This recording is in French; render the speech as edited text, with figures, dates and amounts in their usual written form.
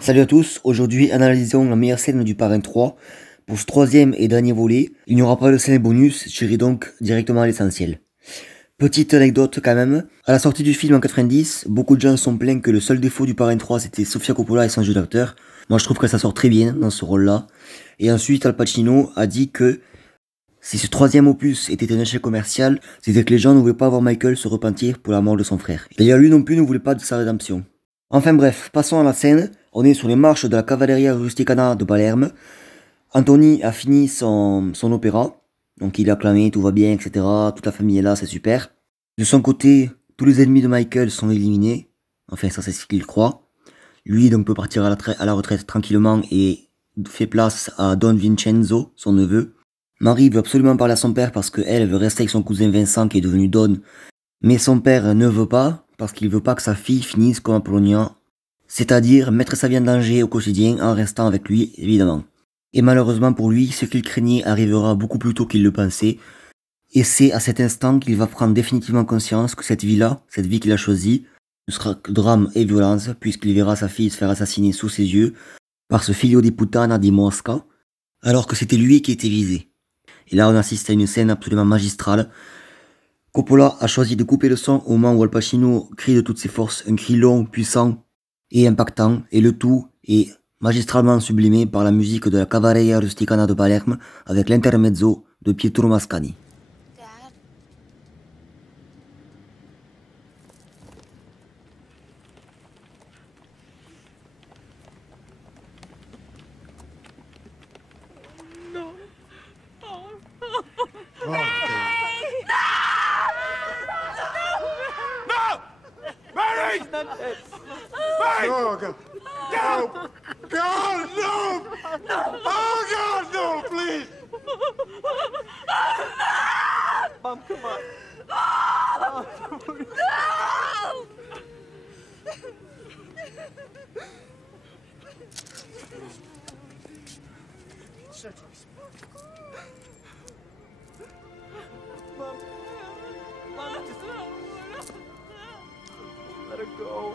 Salut à tous, aujourd'hui analysons la meilleure scène du Parrain 3. Pour ce troisième et dernier volet, il n'y aura pas de scène bonus, j'irai donc directement à l'essentiel. Petite anecdote quand même, à la sortie du film en 90, beaucoup de gens se sont plaints que le seul défaut du Parrain 3 c'était Sofia Coppola et son jeu d'acteur. Moi je trouve que ça sort très bien dans ce rôle-là. Et ensuite Al Pacino a dit que si ce troisième opus était un échec commercial, c'était que les gens ne voulaient pas voir Michael se repentir pour la mort de son frère. D'ailleurs lui non plus ne voulait pas de sa rédemption. Enfin bref, passons à la scène. On est sur les marches de la Cavalleria Rusticana de Palerme. Anthony a fini son opéra. Donc il a acclamé, tout va bien, etc. Toute la famille est là, c'est super. De son côté, tous les ennemis de Michael sont éliminés. Enfin, ça c'est ce qu'il croit. Lui donc peut partir à la retraite tranquillement et fait place à Don Vincenzo, son neveu. Marie veut absolument parler à son père parce qu'elle veut rester avec son cousin Vincent qui est devenu Don. Mais son père ne veut pas parce qu'il veut pas que sa fille finisse comme Apollonia, c'est-à-dire mettre sa vie en danger au quotidien en restant avec lui, évidemment. Et malheureusement pour lui, ce qu'il craignait arrivera beaucoup plus tôt qu'il le pensait, et c'est à cet instant qu'il va prendre définitivement conscience que cette vie-là, cette vie qu'il a choisie, ne sera que drame et violence, puisqu'il verra sa fille se faire assassiner sous ses yeux par ce figlio di puttana di Mosca, alors que c'était lui qui était visé. Et là on assiste à une scène absolument magistrale. Coppola a choisi de couper le son au moment où Al Pacino crie de toutes ses forces, un cri long, puissant et impactant, et le tout est magistralement sublimé par la musique de la Cavalleria Rusticana de Palerme avec l'intermezzo de Pietro Mascagni. Dad? No! Mary! Mary! Oh, God. No! God, no! Oh, God, no, please! Mom, come on. Mom, just let her go.